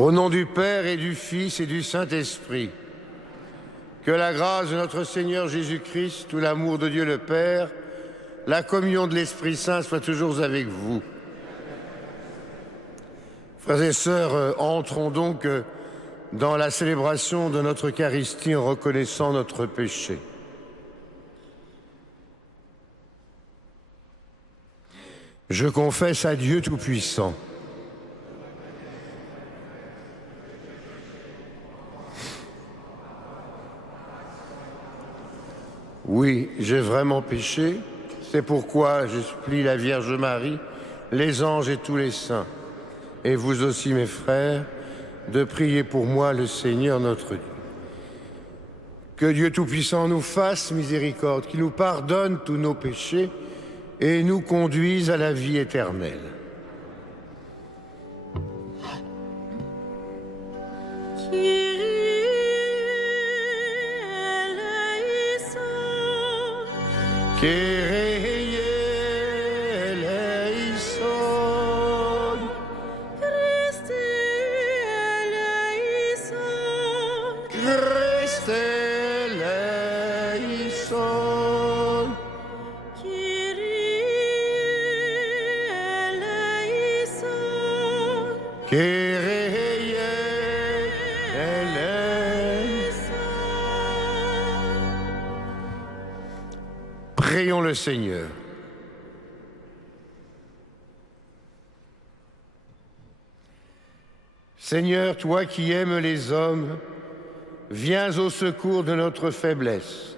Au nom du Père et du Fils et du Saint-Esprit, que la grâce de notre Seigneur Jésus-Christ, tout l'amour de Dieu le Père, la communion de l'Esprit Saint soit toujours avec vous. Frères et sœurs, entrons donc dans la célébration de notre Eucharistie en reconnaissant notre péché. Je confesse à Dieu Tout-Puissant, oui, j'ai vraiment péché, c'est pourquoi je supplie la Vierge Marie, les anges et tous les saints, et vous aussi mes frères, de prier pour moi le Seigneur notre Dieu. Que Dieu Tout-Puissant nous fasse miséricorde, qu'il nous pardonne tous nos péchés et nous conduise à la vie éternelle. Kyrie eleison, Christe eleison, Christe eleison, Kyrie eleison, Kyrie eleison. Prions le Seigneur. Seigneur, toi qui aimes les hommes, viens au secours de notre faiblesse.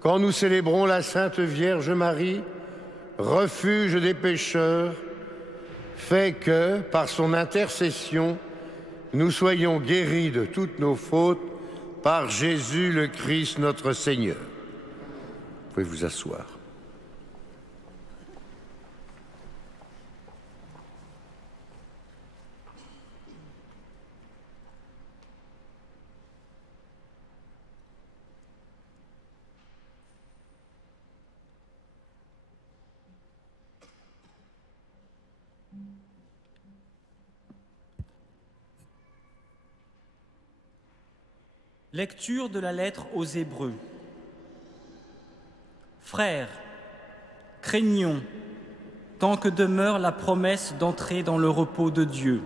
Quand nous célébrons la Sainte Vierge Marie, refuge des pécheurs, fais que, par son intercession, nous soyons guéris de toutes nos fautes par Jésus le Christ notre Seigneur. Vous pouvez vous asseoir. Lecture de la lettre aux Hébreux. Frères, craignons, tant que demeure la promesse d'entrer dans le repos de Dieu.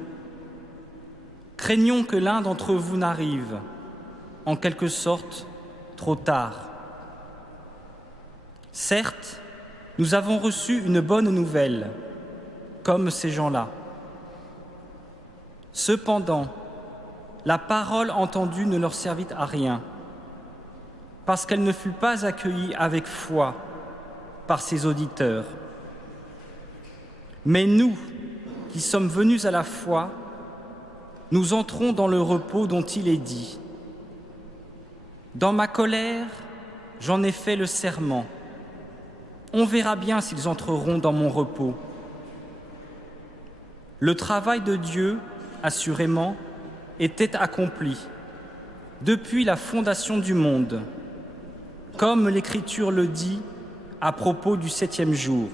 Craignons que l'un d'entre vous n'arrive, en quelque sorte, trop tard. Certes, nous avons reçu une bonne nouvelle, comme ces gens-là. Cependant, la parole entendue ne leur servit à rien, parce qu'elle ne fut pas accueillie avec foi par ses auditeurs. Mais nous, qui sommes venus à la foi, nous entrons dans le repos dont il est dit. Dans ma colère, j'en ai fait le serment. On verra bien s'ils entreront dans mon repos. Le travail de Dieu, assurément, était accompli depuis la fondation du monde, comme l'Écriture le dit à propos du 7e jour.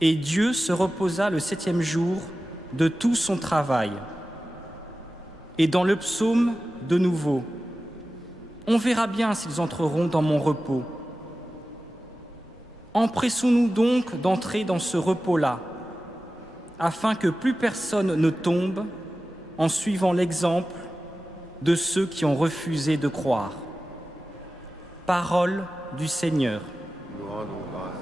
Et Dieu se reposa le 7e jour de tout son travail. Et dans le psaume, de nouveau, on verra bien s'ils entreront dans mon repos. Empressons-nous donc d'entrer dans ce repos-là, afin que plus personne ne tombe en suivant l'exemple de ceux qui ont refusé de croire. Parole du Seigneur. Nous rendons grâce.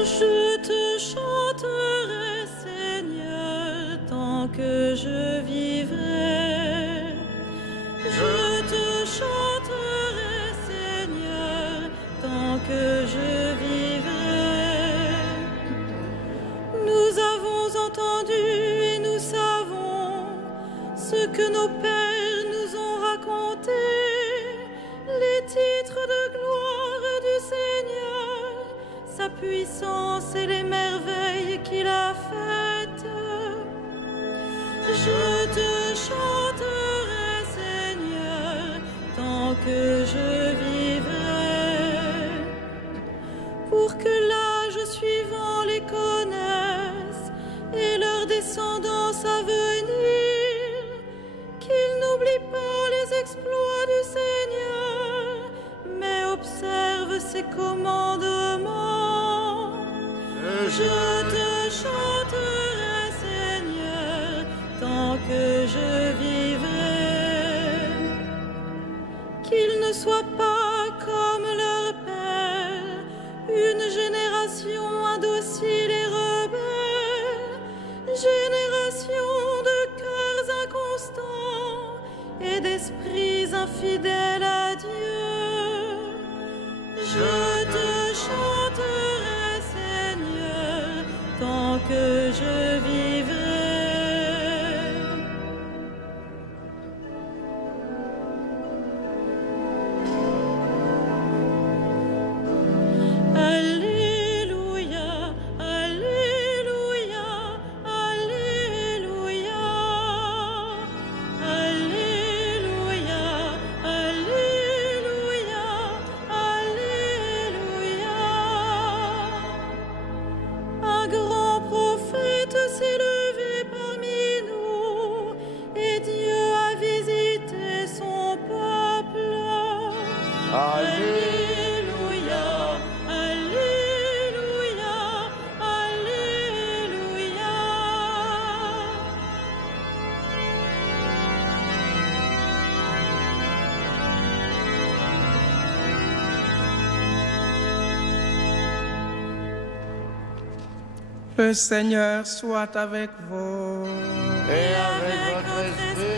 Je te chanterai, Seigneur, tant que je vivrai. Je te chanterai, Seigneur, tant que je vivrai. Nous avons entendu et nous savons ce que nos pères nous ont raconté, les titres de gloire du Seigneur, sa puissance et les merveilles qu'il a faites. Je te chanterai, Seigneur, tant que je vivrai, pour que l'âge suivant les connaisse et leur descendance à venir, qu'ils n'oublient pas les exploits du Seigneur, mais observent ses commandements. Je te chanterai, Seigneur, tant que je vivrai, qu'ils ne soient pas comme leur père, une génération indocile et rebelle, génération de cœurs inconstants et d'esprits infidèles à Dieu. Je te chanterai, Seigneur, tant que je vivrai. Alléluia, Alléluia, Alléluia, Alléluia, Alléluia, Alléluia. Un grand prophète s'est levé parmi nous, et Dieu a visité son peuple. Alléluia, Alléluia, Alléluia. Le Seigneur soit avec vous. Et avec votre esprit.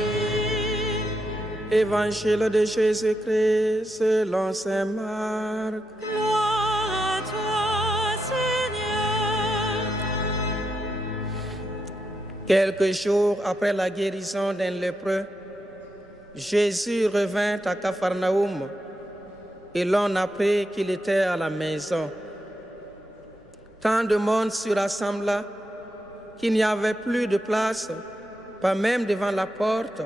Évangile de Jésus-Christ selon saint Marc. Gloire à toi, Seigneur. Quelques jours après la guérison d'un lépreux, Jésus revint à Capharnaüm et l'on apprit qu'il était à la maison. Tant de monde se rassembla qu'il n'y avait plus de place, pas même devant la porte,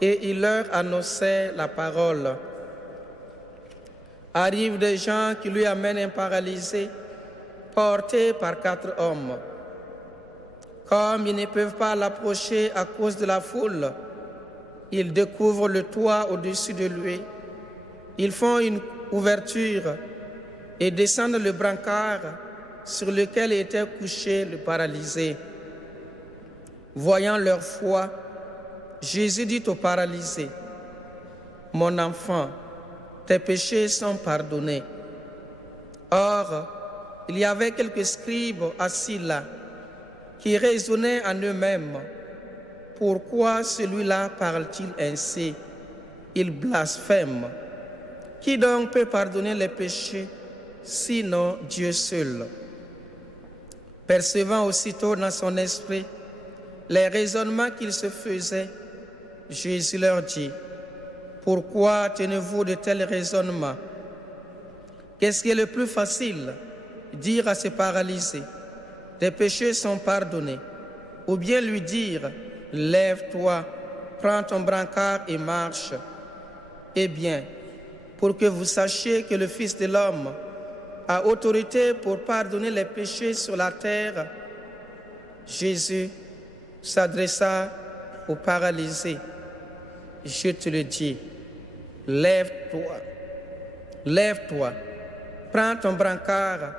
et il leur annonçait la parole. Arrivent des gens qui lui amènent un paralysé, porté par 4 hommes. Comme ils ne peuvent pas l'approcher à cause de la foule, ils découvrent le toit au-dessus de lui. Ils font une ouverture et descendent le brancard sur lequel était couché le paralysé. Voyant leur foi, Jésus dit au paralysé, « Mon enfant, tes péchés sont pardonnés. » Or, il y avait quelques scribes assis là, qui raisonnaient en eux-mêmes, « Pourquoi celui-là parle-t-il ainsi? Il blasphème. Qui donc peut pardonner les péchés, sinon Dieu seul ?» Percevant aussitôt dans son esprit les raisonnements qu'il se faisait, Jésus leur dit, « Pourquoi tenez-vous de tels raisonnements? Qu'est-ce qui est le plus facile? Dire à ce paralysé, « Tes péchés sont pardonnés », ou bien lui dire, « Lève-toi, prends ton brancard et marche. » Eh bien, pour que vous sachiez que le Fils de l'homme a autorité pour pardonner les péchés sur la terre, Jésus s'adressa au paralysé. « Je te le dis, lève-toi, lève-toi, prends ton brancard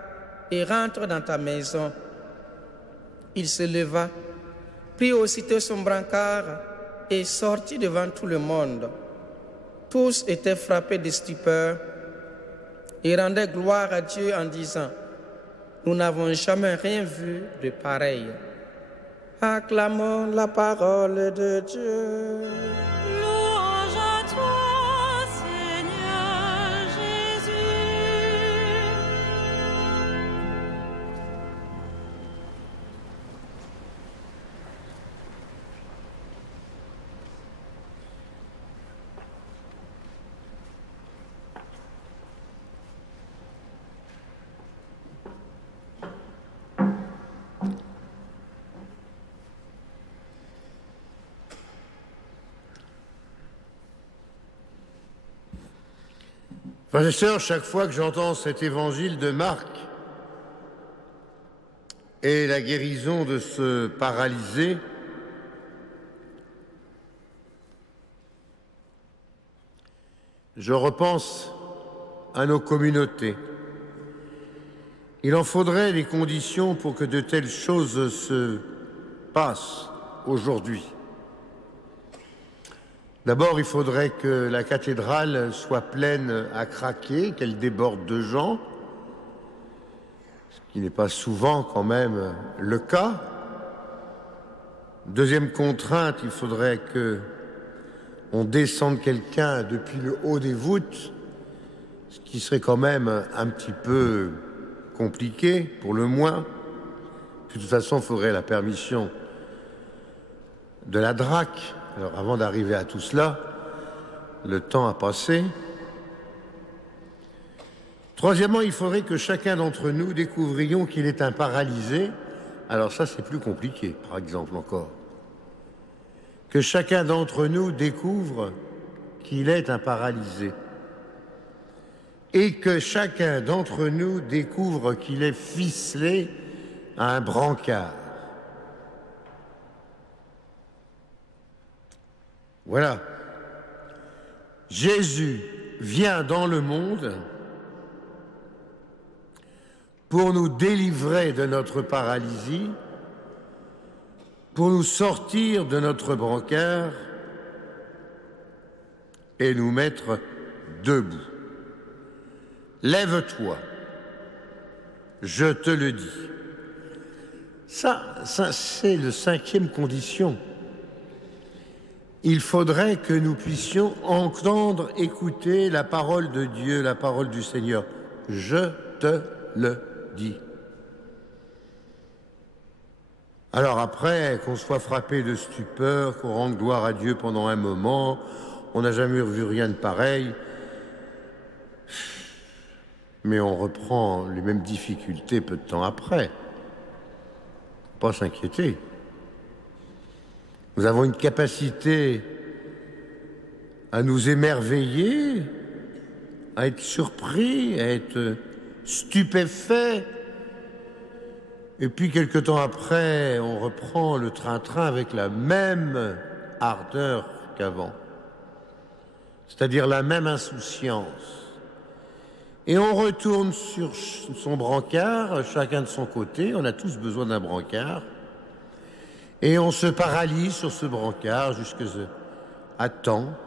et rentre dans ta maison. » Il se leva, prit aussitôt son brancard et sortit devant tout le monde. Tous étaient frappés de stupeur et rendaient gloire à Dieu en disant, « Nous n'avons jamais rien vu de pareil. » Acclamons la parole de Dieu. Louange à toi, Seigneur Jésus. Frères et sœurs, chaque fois que j'entends cet évangile de Marc et la guérison de ce paralysé, je repense à nos communautés. Il en faudrait les conditions pour que de telles choses se passent aujourd'hui. D'abord, il faudrait que la cathédrale soit pleine à craquer, qu'elle déborde de gens, ce qui n'est pas souvent quand même le cas. Deuxième contrainte, il faudrait que on descende quelqu'un depuis le haut des voûtes, ce qui serait quand même un petit peu compliqué, pour le moins. Puis, de toute façon, il faudrait la permission de la DRAC. Alors, avant d'arriver à tout cela, le temps a passé. Troisièmement, il faudrait que chacun d'entre nous découvrions qu'il est un paralysé. Alors ça, c'est plus compliqué, par exemple, encore. Que chacun d'entre nous découvre qu'il est un paralysé. Et que chacun d'entre nous découvre qu'il est ficelé à un brancard. Voilà. Jésus vient dans le monde pour nous délivrer de notre paralysie, pour nous sortir de notre brancard et nous mettre debout. Lève-toi, je te le dis. Ça c'est la 5e condition. Il faudrait que nous puissions entendre, écouter la parole de Dieu, la parole du Seigneur. Je te le dis. Alors après, qu'on soit frappé de stupeur, qu'on rende gloire à Dieu pendant un moment, on n'a jamais vu rien de pareil, mais on reprend les mêmes difficultés peu de temps après. Pas s'inquiéter. Nous avons une capacité à nous émerveiller, à être surpris, à être stupéfait. Et puis, quelque temps après, on reprend le train-train avec la même ardeur qu'avant, c'est-à-dire la même insouciance. Et on retourne sur son brancard, chacun de son côté, on a tous besoin d'un brancard, et on se paralyse sur ce brancard jusqu'à temps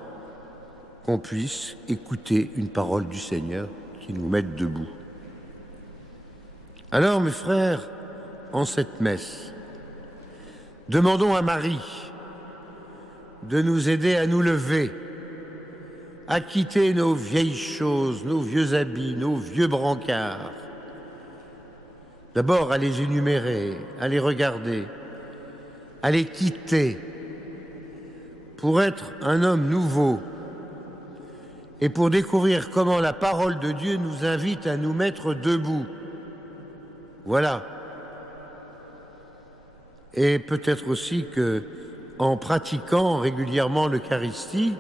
qu'on puisse écouter une parole du Seigneur qui nous mette debout. Alors, mes frères, en cette messe, demandons à Marie de nous aider à nous lever, à quitter nos vieilles choses, nos vieux habits, nos vieux brancards. D'abord, à les énumérer, à les regarder, à les quitter pour être un homme nouveau et pour découvrir comment la parole de Dieu nous invite à nous mettre debout. Voilà. Et peut-être aussi que, en pratiquant régulièrement l'Eucharistie,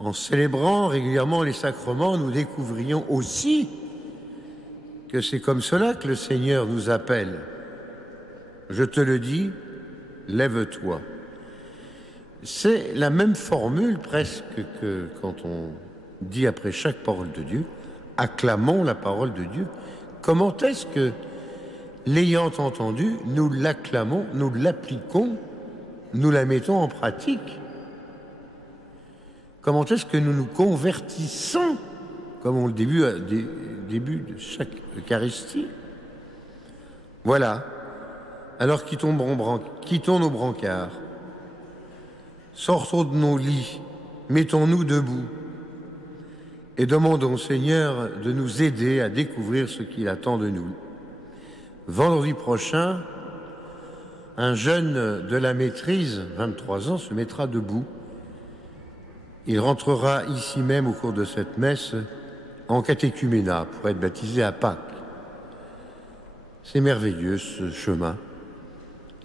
en célébrant régulièrement les sacrements, nous découvrions aussi que c'est comme cela que le Seigneur nous appelle. Je te le dis, lève-toi. C'est la même formule presque que quand on dit après chaque parole de Dieu, acclamons la parole de Dieu. Comment est-ce que, l'ayant entendue, nous l'acclamons, nous l'appliquons, nous la mettons en pratique? Comment est-ce que nous nous convertissons, comme on le début de chaque Eucharistie? Voilà. Alors quittons nos brancards, sortons de nos lits, mettons-nous debout et demandons au Seigneur de nous aider à découvrir ce qu'il attend de nous. Vendredi prochain, un jeune de la maîtrise, 23 ans, se mettra debout. Il rentrera ici même au cours de cette messe en catéchuménat pour être baptisé à Pâques. C'est merveilleux ce chemin.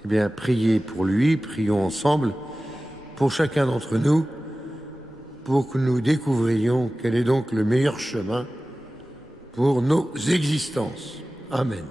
Eh bien, priez pour lui, prions ensemble pour chacun d'entre nous, pour que nous découvrions quel est donc le meilleur chemin pour nos existences. Amen.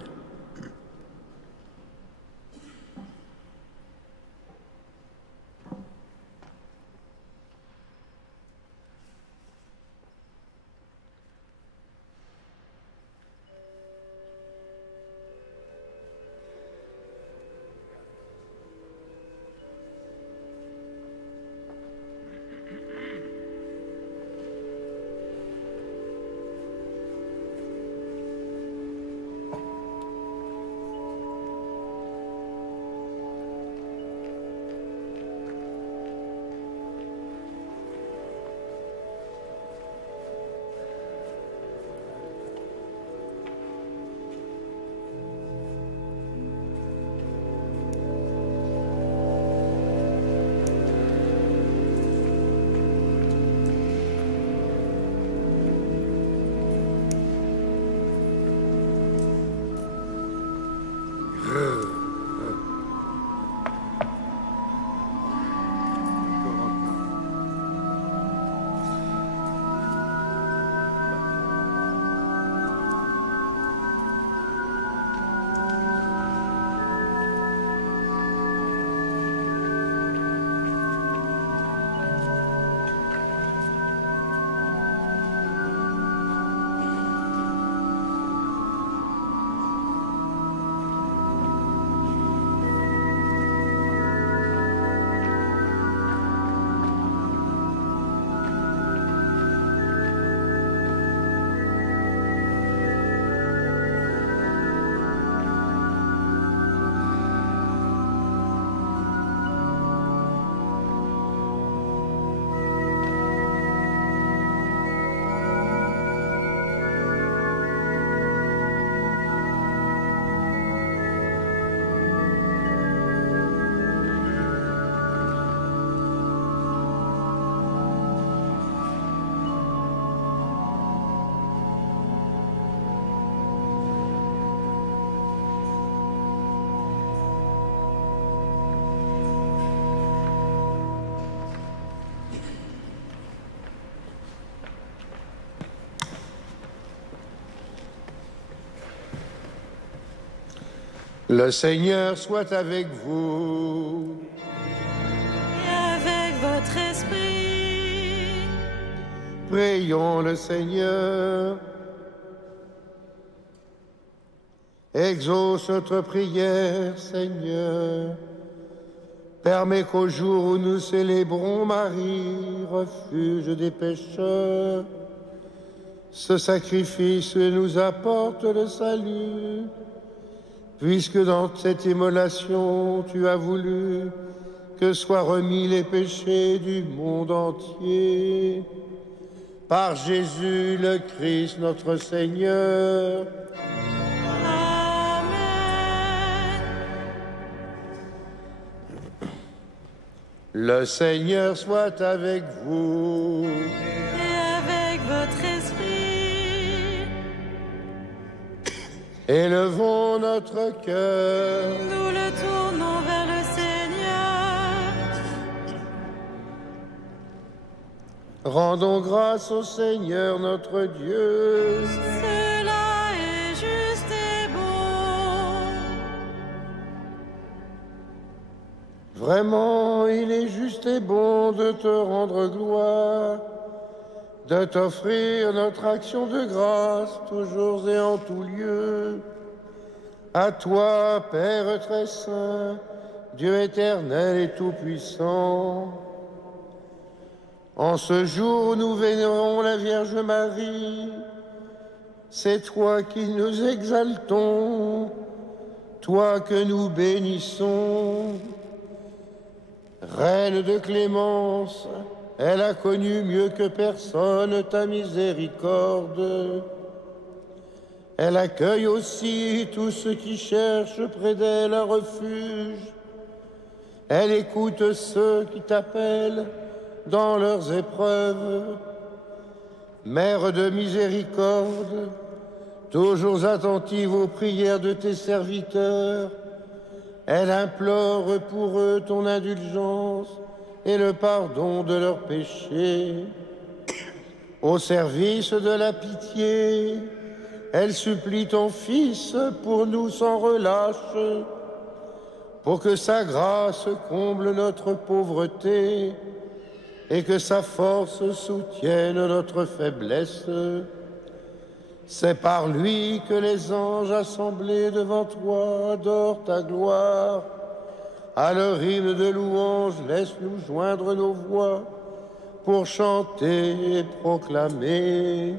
Le Seigneur soit avec vous. Et avec votre esprit. Prions le Seigneur. Exauce notre prière, Seigneur. Permets qu'au jour où nous célébrons Marie, refuge des pécheurs, ce sacrifice nous apporte le salut. Puisque dans cette immolation, tu as voulu que soient remis les péchés du monde entier. Par Jésus le Christ, notre Seigneur. Amen. Le Seigneur soit avec vous. Et avec votre esprit. Élevons notre cœur. Nous le tournons vers le Seigneur. Rendons grâce au Seigneur notre Dieu. Cela est juste et bon. Vraiment, il est juste et bon de te rendre gloire, de t'offrir notre action de grâce, toujours et en tout lieu. À toi, Père très saint, Dieu éternel et tout-puissant, en ce jour où nous vénérons la Vierge Marie, c'est toi qui nous exaltons, toi que nous bénissons. Reine de clémence, elle a connu mieux que personne ta miséricorde. Elle accueille aussi tous ceux qui cherchent près d'elle un refuge. Elle écoute ceux qui t'appellent dans leurs épreuves. Mère de miséricorde, toujours attentive aux prières de tes serviteurs, elle implore pour eux ton indulgence et le pardon de leurs péchés. Au service de la pitié, elle supplie ton Fils pour nous sans relâche, pour que sa grâce comble notre pauvreté et que sa force soutienne notre faiblesse. C'est par lui que les anges assemblés devant toi adorent ta gloire. À leur hymne de louange, laisse-nous joindre nos voix pour chanter et proclamer.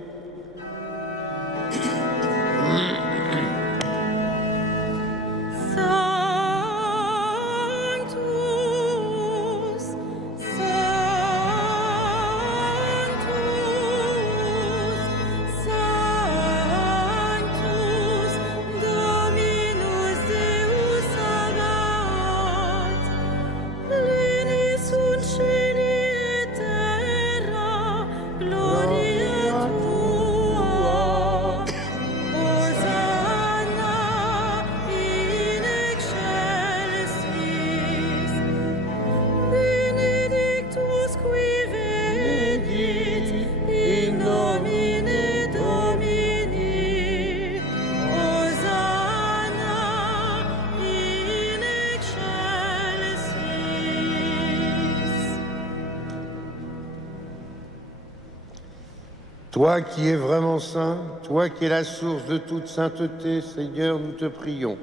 Toi qui es vraiment saint, toi qui es la source de toute sainteté, Seigneur, nous te prions.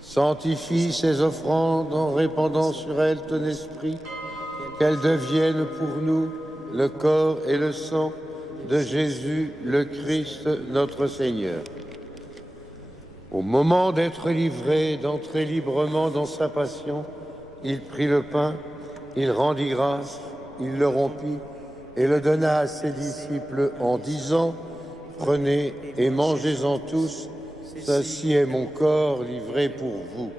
Sanctifie ces offrandes en répandant sur elles ton esprit, qu'elles deviennent pour nous le corps et le sang de Jésus, le Christ, notre Seigneur. Au moment d'être livré, d'entrer librement dans sa passion, il prit le pain, il rendit grâce, il le rompit et le donna à ses disciples en disant « Prenez et mangez-en tous, ceci est mon corps livré pour vous. »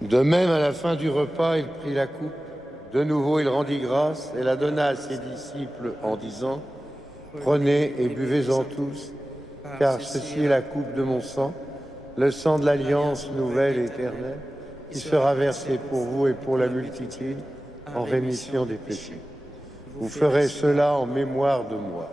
De même, à la fin du repas, il prit la coupe. De nouveau, il rendit grâce et la donna à ses disciples en disant « Prenez et buvez-en tous, car ceci est la coupe de mon sang, le sang de l'alliance nouvelle et éternelle, qui sera versé pour vous et pour la multitude en rémission des péchés. Vous ferez cela en mémoire de moi. »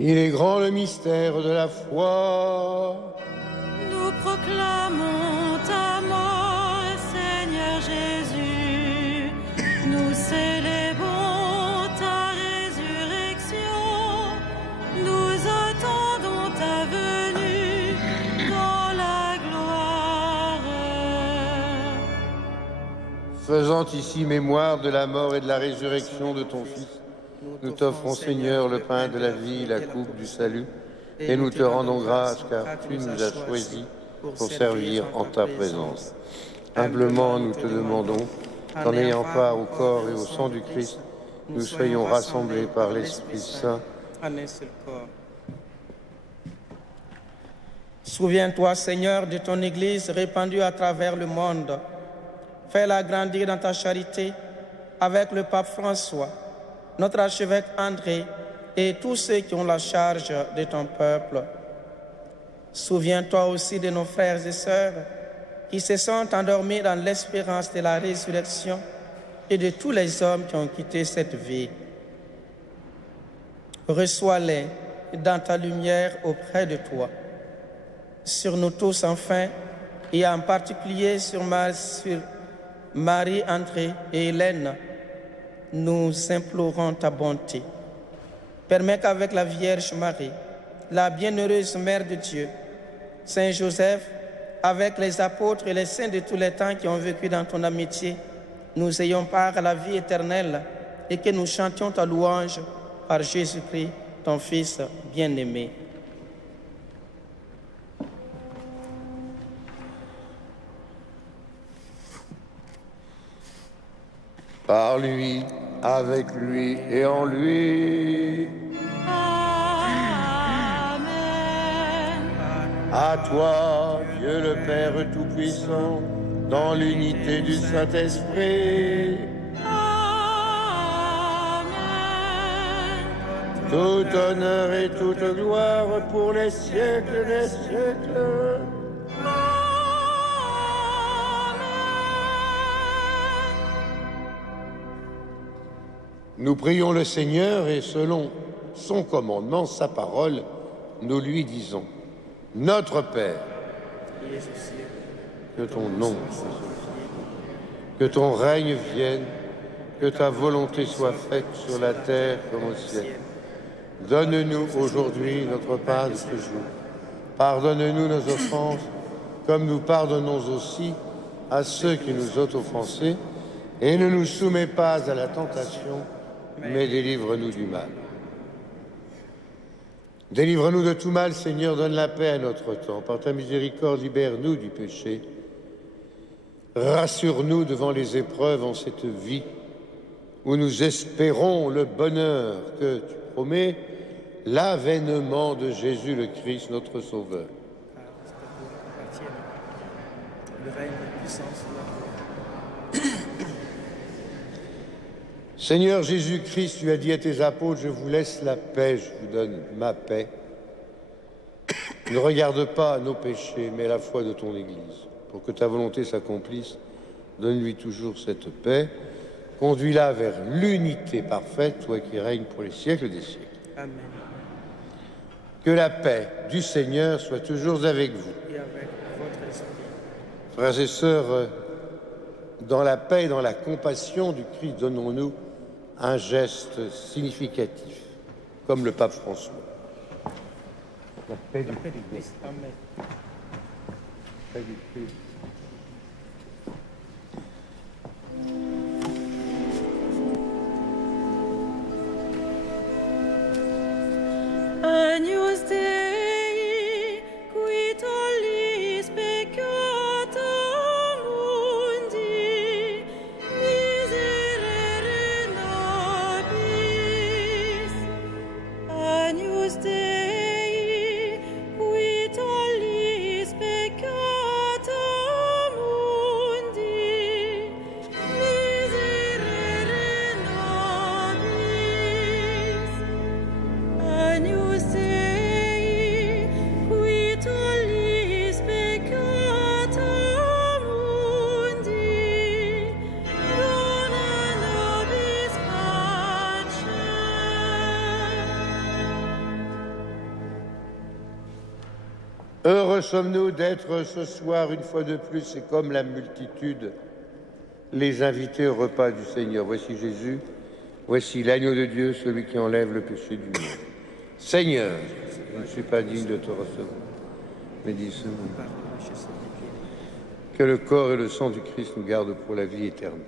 Il est grand le mystère de la foi. Nous proclamons ta mort, Seigneur Jésus. Nous célébrons ta résurrection. Nous attendons ta venue dans la gloire. Faisant ici mémoire de la mort et de la résurrection de ton Fils, nous t'offrons, Seigneur, le pain de la vie, la coupe du salut, et nous te rendons grâce car tu nous as choisis pour servir en ta présence. Humblement, nous te demandons qu'en ayant part au corps et au sang du Christ, nous soyons rassemblés par l'Esprit Saint. Souviens-toi, Seigneur, de ton Église répandue à travers le monde. Fais-la grandir dans ta charité avec le pape François, notre archevêque André et tous ceux qui ont la charge de ton peuple. Souviens-toi aussi de nos frères et sœurs qui se sont endormis dans l'espérance de la résurrection et de tous les hommes qui ont quitté cette vie. Reçois-les dans ta lumière auprès de toi. Sur nous tous enfin, et en particulier sur Marie, André et Hélène, nous implorons ta bonté. Permets qu'avec la Vierge Marie, la bienheureuse Mère de Dieu, Saint Joseph, avec les apôtres et les saints de tous les temps qui ont vécu dans ton amitié, nous ayons part à la vie éternelle et que nous chantions ta louange par Jésus-Christ, ton Fils bien-aimé. Par lui, avec lui et en lui. Amen. À toi, Dieu le Père Tout-Puissant, dans l'unité du Saint-Esprit, Amen. tout honneur et toute gloire pour les siècles des siècles. Nous prions le Seigneur et selon son commandement, sa parole, nous lui disons: Notre Père, que ton nom soit sanctifié, que ton règne vienne, que ta volonté soit faite sur la terre comme au ciel. Donne-nous aujourd'hui notre pain de ce jour. Pardonne-nous nos offenses, comme nous pardonnons aussi à ceux qui nous ont offensés, et ne nous soumets pas à la tentation, mais délivre-nous du mal. Délivre-nous de tout mal, Seigneur, donne la paix à notre temps. Par ta miséricorde, libère-nous du péché. Rassure-nous devant les épreuves en cette vie où nous espérons le bonheur que tu promets, l'avènement de Jésus le Christ, notre Sauveur. Seigneur Jésus-Christ, tu as dit à tes apôtres, je vous laisse la paix, je vous donne ma paix. Ne regarde pas nos péchés, mais la foi de ton Église. Pour que ta volonté s'accomplisse, donne-lui toujours cette paix. Conduis-la vers l'unité parfaite, toi qui règnes pour les siècles des siècles. Amen. Que la paix du Seigneur soit toujours avec vous. Et avec votre esprit. Frères et sœurs, dans la paix et dans la compassion du Christ, donnons-nous un geste significatif, comme le pape François. La paix du Christ. Amen. La paix du Christ. Agnus Dei, qui tollis peccata mundi, miserere nobis. Agnus Dei, qui tollis peccata mundi, miserere nobis. Agnus Dei, qui tollis peccata mundi, dona nobis pacem. Heureux sommes-nous d'être ce soir, une fois de plus, et comme la multitude, les invités au repas du Seigneur. Voici Jésus, voici l'agneau de Dieu, celui qui enlève le péché du monde. Seigneur, je ne suis pas digne de te recevoir, mais dis ce mot. Que le corps et le sang du Christ nous gardent pour la vie éternelle.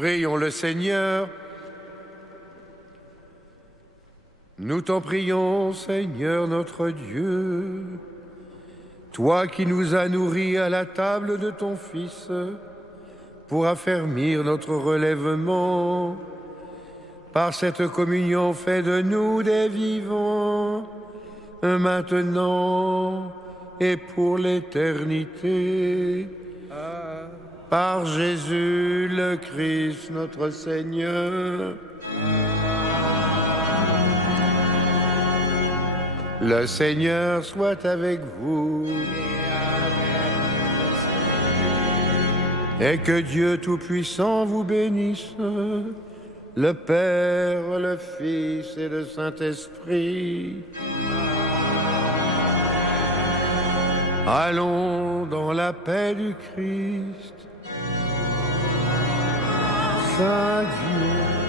Prions le Seigneur. Nous t'en prions, Seigneur notre Dieu, toi qui nous as nourris à la table de ton Fils, pour affermir notre relèvement. Par cette communion, fais de nous des vivants, maintenant et pour l'éternité. Par Jésus le Christ, notre Seigneur. Le Seigneur soit avec vous. Et que Dieu Tout-Puissant vous bénisse, le Père, le Fils et le Saint-Esprit. Allons dans la paix du Christ. Saint Dieu.